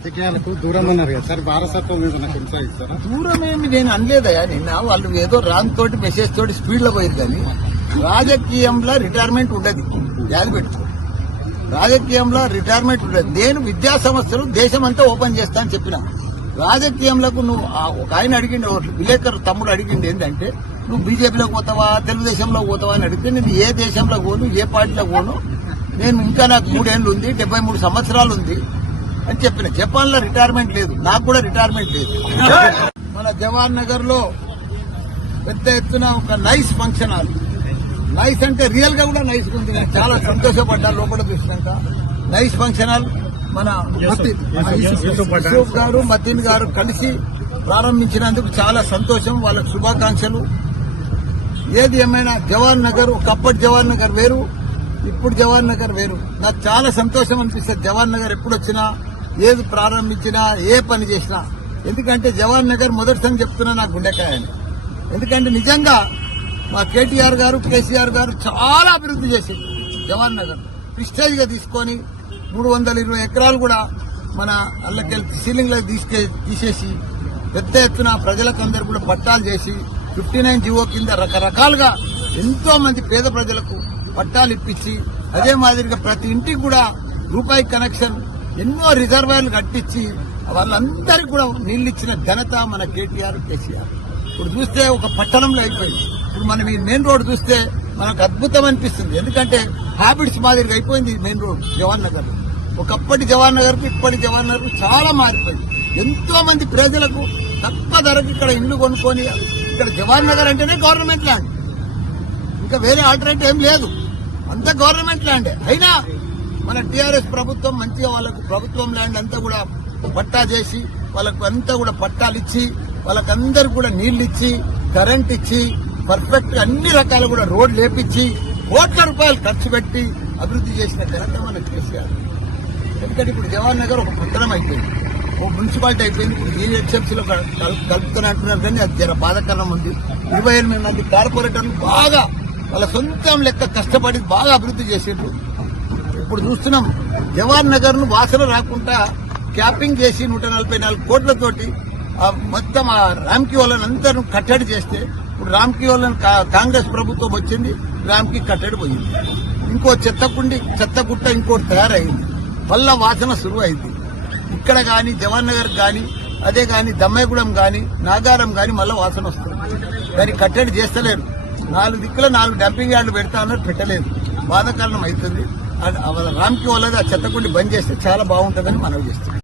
రాజకీయాలకు దూరం ఉన్నారు కదా సార్, వారసత్వం ఏదైనా కొనసాగిస్తారా? దూరం ఏమి నేను అనలేదయా. నిన్న వాళ్ళు ఏదో రాంగ్ తోటి మెసేజ్ తోటి స్పీడ్ లో పోయింది. కానీ రాజకీయంలో రిటైర్మెంట్ ఉండదు, యాది పెట్టుకో. రాజకీయంలో రిటైర్మెంట్ ఉండదు. నేను విద్యా సంస్థలు దేశం అంతా ఓపెన్ చేస్తా అని చెప్పిన. రాజకీయంలో నువ్వు ఒక ఆయన అడిగిండు, విలేకరు తమ్ముడు అడిగిండు ఏంటంటే, నువ్వు బీజేపీలోకి పోతావా తెలుగుదేశంలో పోతావా అని అడిగితే, నేను ఏ దేశంలో పోను, ఏ పార్టీలో పోను, నేను ఇంకా నాకు 3 ఏళ్లు ఉంది, 73 సంవత్సరాలు ఉంది అని చెప్పిన. జపాన్ లో రిటైర్మెంట్ లేదు, నాకు కూడా రిటైర్మెంట్ లేదు. మన జవహర్ నగర్ లో పెద్ద ఎత్తున ఒక నైస్ ఫంక్షన్ హాల్. నైస్ అంటే రియల్ గా కూడా నైస్ ఉంది. నేను చాలా సంతోషపడ్డా లోపల చూసినాక. నైస్ ఫంక్షన్ హాల్ మన యూసుఫ్ గారు మతీన్ గారు కలిసి ప్రారంభించినందుకు చాలా సంతోషం. వాళ్ళకు శుభాకాంక్షలు. ఏది ఏమైనా జవహర్ నగర్, ఒకప్పటి జవహర్ నగర్ వేరు, ఇప్పుడు జవహర్ నగర్ వేరు. నాకు చాలా సంతోషం అనిపిస్తుంది జవహర్ నగర్ ఎప్పుడు వచ్చినా, ఏది ప్రారంభించినా, ఏ పని చేసినా. ఎందుకంటే జవహర్ నగర్ మొదటిసారి చెప్తున్నా నాకు గుండెకాయ అని. ఎందుకంటే నిజంగా మా కేటీఆర్ గారు, కేసీఆర్ గారు చాలా అభివృద్ధి చేసింది జవహర్ నగర్. ప్రిస్టేజ్ గా తీసుకొని 320 ఎకరాలు కూడా మన అల్లకెళ్ళి సీలింగ్ లో తీసేసి పెద్ద ఎత్తున ప్రజలకందరూ కూడా పట్టాలు చేసి 59 జీవో కింద రకరకాలుగా ఎంతో మంది పేద ప్రజలకు పట్టాలు ఇప్పించి, అదే మాదిరిగా ప్రతి ఇంటికి కూడా రూపాయి కనెక్షన్, ఎన్నో రిజర్వాయర్లు కట్టించి వాళ్ళందరికీ కూడా నీళ్లు ఇచ్చిన ఘనత మన కేటీఆర్, కేసీఆర్. ఇప్పుడు చూస్తే ఒక పట్టణంలో అయిపోయింది. ఇప్పుడు మనం ఈ మెయిన్ రోడ్ చూస్తే మనకు అద్భుతం అనిపిస్తుంది. ఎందుకంటే హ్యాబిట్స్ మాదిరిగా అయిపోయింది మెయిన్ రోడ్ జవహర్ నగర్. ఒకప్పటి జవహర్ నగర్ కు ఇప్పటి జవహర్ నగర్ కు చాలా మారిపోయింది. ఎంతో మంది ప్రజలకు తక్కువ ధరకు ఇక్కడ ఇల్లు కొనుక్కొని, ఇక్కడ జవహర్ నగర్ అంటేనే గవర్నమెంట్ ల్యాండ్, ఇంకా వేరే ఆల్టర్నేటివ్ ఏం లేదు, అంతా గవర్నమెంట్ ల్యాండే. అయినా మన టీఆర్ఎస్ ప్రభుత్వం మంచిగా వాళ్ళకు ప్రభుత్వం ల్యాండ్ అంతా కూడా పట్టా చేసి, వాళ్ళకు అంతా కూడా పట్టాలు ఇచ్చి, వాళ్ళకందరూ కూడా నీళ్లు ఇచ్చి, కరెంట్ ఇచ్చి, పర్ఫెక్ట్ అన్ని రకాలు కూడా రోడ్లు లేపించి, కోట్ల రూపాయలు ఖర్చు పెట్టి అభివృద్ధి చేసిన ఘనత మన కేసీఆర్. ఎందుకంటే ఇప్పుడు జవహర్ నగర్ ఒక పట్టణం అయిపోయింది, ఓ మున్సిపాలిటీ అయిపోయింది. ఇప్పుడు జీహెచ్ఎంసీలో కలుపుకొని అంటున్నారు, కానీ అది జర బాధాకరం ఉంది. 28 మంది కార్పొరేటర్లు బాగా వాళ్ళ సొంతం లెక్క కష్టపడి బాగా అభివృద్ధి చేసిండ్రు. ఇప్పుడు చూస్తున్నాం జవహర్ నగర్ ను వాసన రాకుండా క్యాపింగ్ చేసి 144 కోట్లతోటి మొత్తం ఆ రామ్కీ వాళ్ళని అందరూ కట్టడి చేస్తే, ఇప్పుడు రామ్కీ వాళ్ళని కాంగ్రెస్ ప్రభుత్వం వచ్చింది, రామ్కీ కట్టడి పోయింది. ఇంకో చెత్తగుట్ట ఇంకోటి తయారైంది, మళ్ళా వాసన సురువు అయింది. ఇక్కడ గాని జవహర్ నగర్ గాని, అదే గాని దమ్మాయిగూడెం గాని, నాగారం గాని మళ్ళా వాసన వస్తుంది. దాన్ని కట్టడి చేస్తలేరు. 4 దిక్కుల 4 డంపింగ్ యార్డులు పెడతా అన్నారు, పెట్టలేదు. బాధాకరణం అవుతుంది. రామ్కీ వాళ్ళది ఆ చెత్తకుండి బంద్ చేస్తే చాలా బాగుంటుందని మనవి చేస్తుంది.